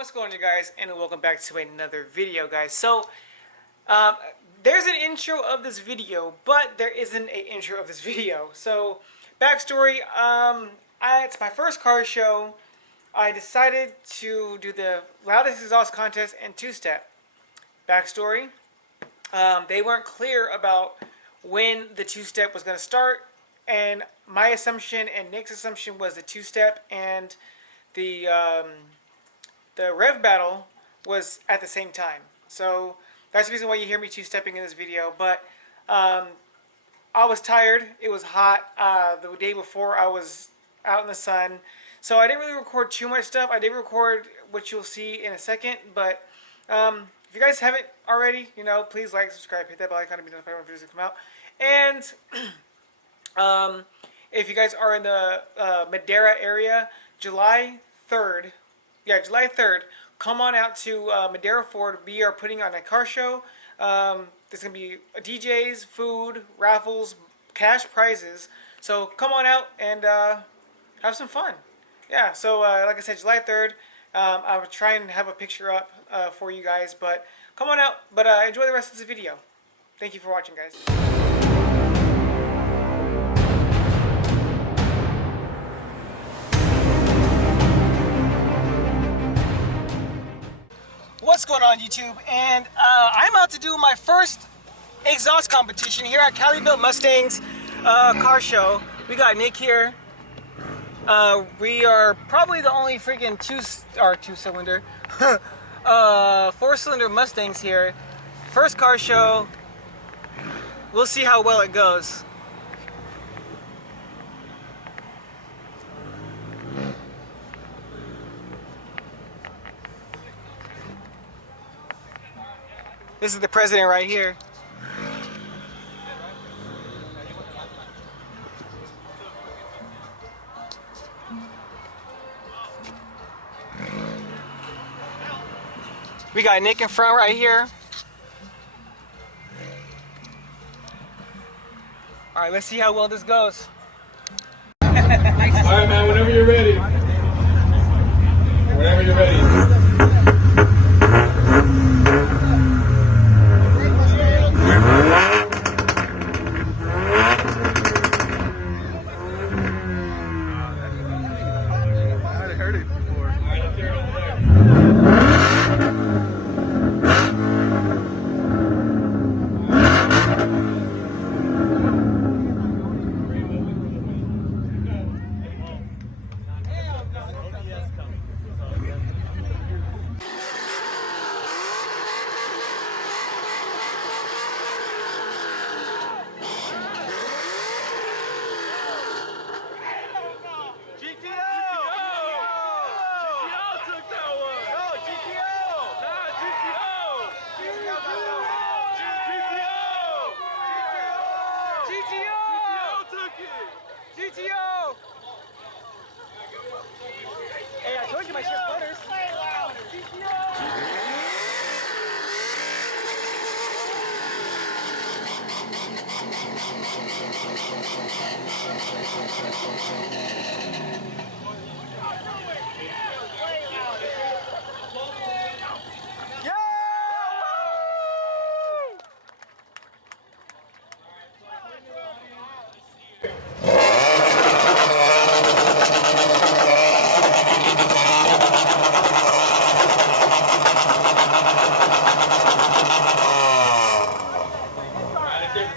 What's going on, you guys, and welcome back to another video, guys. So there's an intro of this video, but there isn't an intro of this video. So backstory, it's my first car show. I decided to do the loudest exhaust contest and two-step. Backstory, they weren't clear about when the two-step was going to start, and my assumption and Nick's assumption was the two-step and the rev battle was at the same time. So that's the reason why you hear me two-stepping in this video. But I was tired. It was hot. The day before I was out in the sun. So I didn't really record too much stuff. I did record what you'll see in a second. But if you guys haven't already, please like, subscribe, hit that bell icon to be notified when videos come out. And if you guys are in the Madera area, July 3rd, come on out to Madera Ford. We are putting on a car show. There's going to be DJs, food, raffles, cash prizes. So come on out and have some fun. Yeah, so like I said, July 3rd, I will try and have a picture up for you guys. But come on out, but enjoy the rest of this video. Thank you for watching, guys. What's going on, YouTube? And I'm out to do my first exhaust competition here at Cali Built Mustangs car show. We got Nick here. We are probably the only freaking two-cylinder, four-cylinder Mustangs here. First car show. We'll see how well it goes. This is the president right here. We got Nick in front right here. All right, let's see how well this goes. All right, man, whenever you're ready. Whenever you're ready. GTO! Hey, I told you my shit butters. GTO!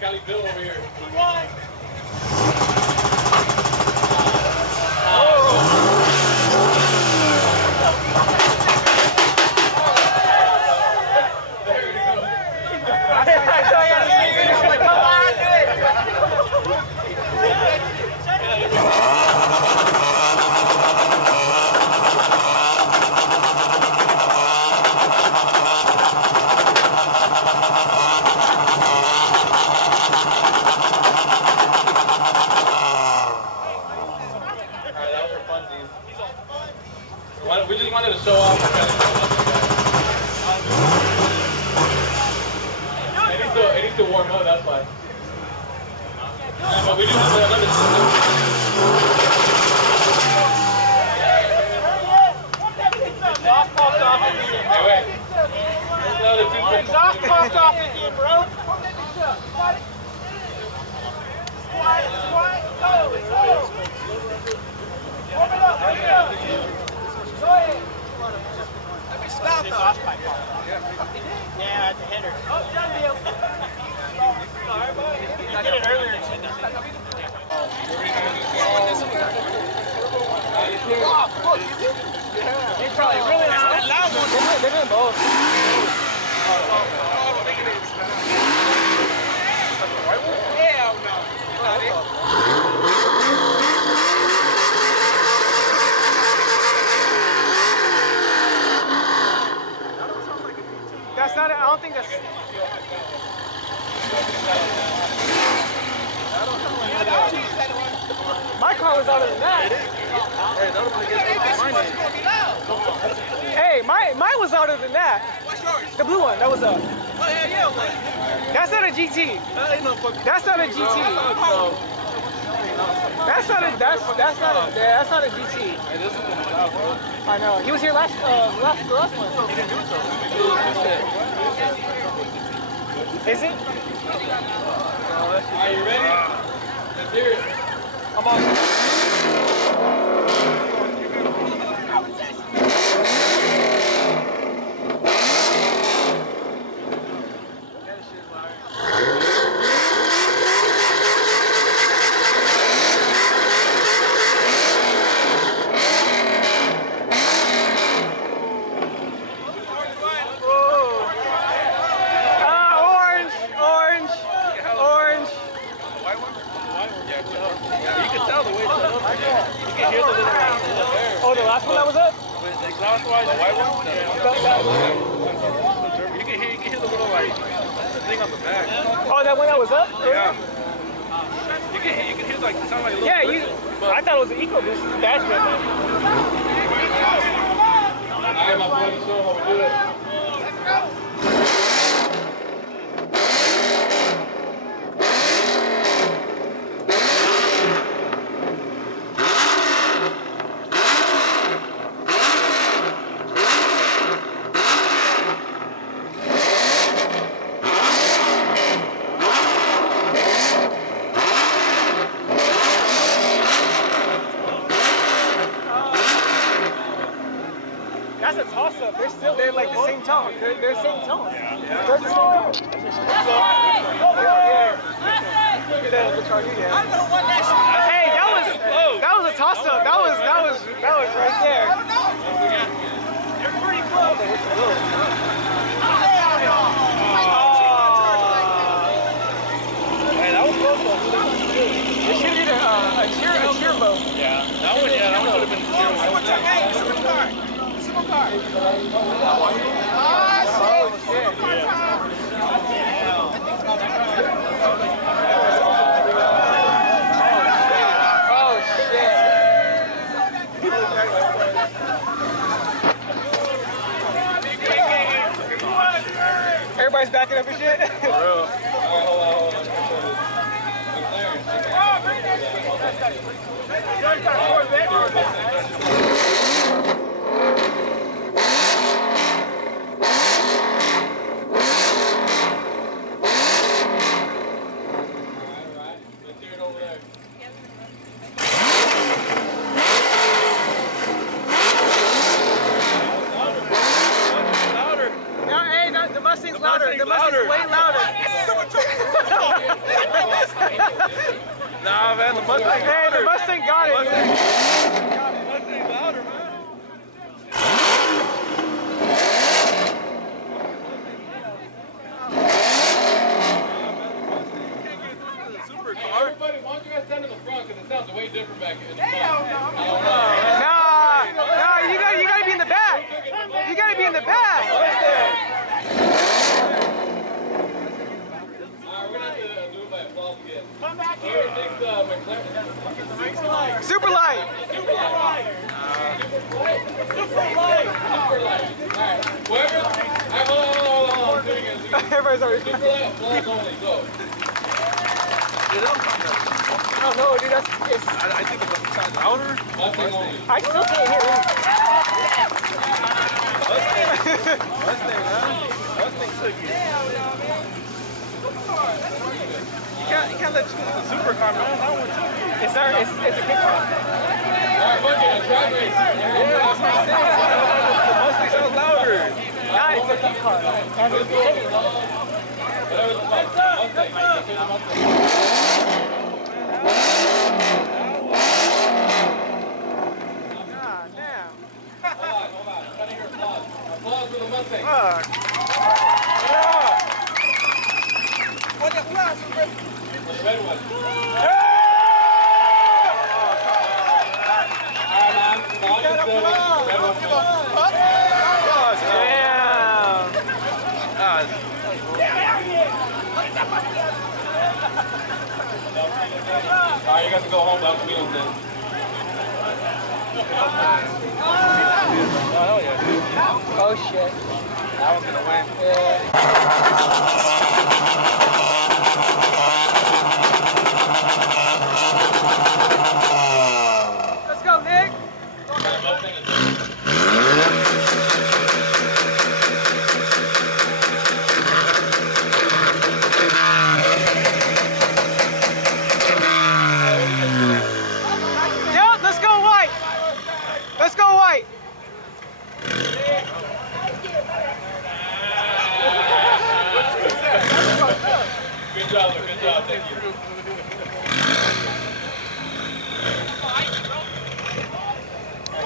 Cali Bill over here. We just wanted to show off. It needs to warm up, that's why. Yeah, but we do have another system. Off, popped off. exhaust popped off again, bro. Quiet, quiet, go, go. Warm it up, warm it up. Go ahead. Let me stop the exhaust pipe off. Yeah, at the header. Oh, done deal. Sorry, buddy. I did it earlier. He's probably really loud. They're doing both. Hell no. That's not it. I don't think that's. My car was louder than that. Hey, mine was louder than that. What's yours? The blue one. That was a. Oh, hell yeah, what? That's not a GT. That's not a GT. That's not a. That's not a GT. I know. He was here last one. He didn't do it though. Is it? Are you ready? Let's hear it. I'm on. Oh, the last one that was up? The exhaust wise, the white one? You can hear the little like the thing on the back. Oh, that one that was up? Yeah. You can hear like it sound like a little. Yeah, I thought it was an EcoBoost dash bed, man. Alright, my boy, show them how we do it. That's a toss-up. They're like the same tone. They're the same tone. Yeah. They're the same tone. Hey, that was a toss-up. That was right there. You're pretty close. Hey, that was close though. It should have been a cheer boat. Yeah, that one should have been the cheer. Everybody's backing up and shit. For real. Hold on. The Mustang's louder. The Mustang's way louder. Nah, man, the Mustang. Hey, the Mustang got it. Mustang louder, man. Supercar. Everybody, why don't you guys stand in the front because it sounds way different back in the front. Nah, you gotta be in the back. You gotta be in the back. Come back here. Super light. Super light. Super light. Alright, whoever. Hold on. Everybody's already. Super light, applause only, go. I don't know, dude. It's, I think the sounds louder. Mustang only. I still can't hear it. Mustang, man. Mustang took it. You can't let you use the supercar, man. That one took it. It's a kick car. Alright, fuck it, a drag race. Yeah, that's what I'm saying. The Mustang sounds louder. Nah, it's a kick car. And it's kidding. Whatever the fuck. Mustang, man. You can say the Mustang. Ah, damn. Hold on. I'm trying to hear applause. Applause for the Mustang. Fuck. Yeah. What the fuck? The red one. Alright, you guys can go home without the wheels then. Oh, yeah, dude. Oh shit. That one's gonna win. Yeah.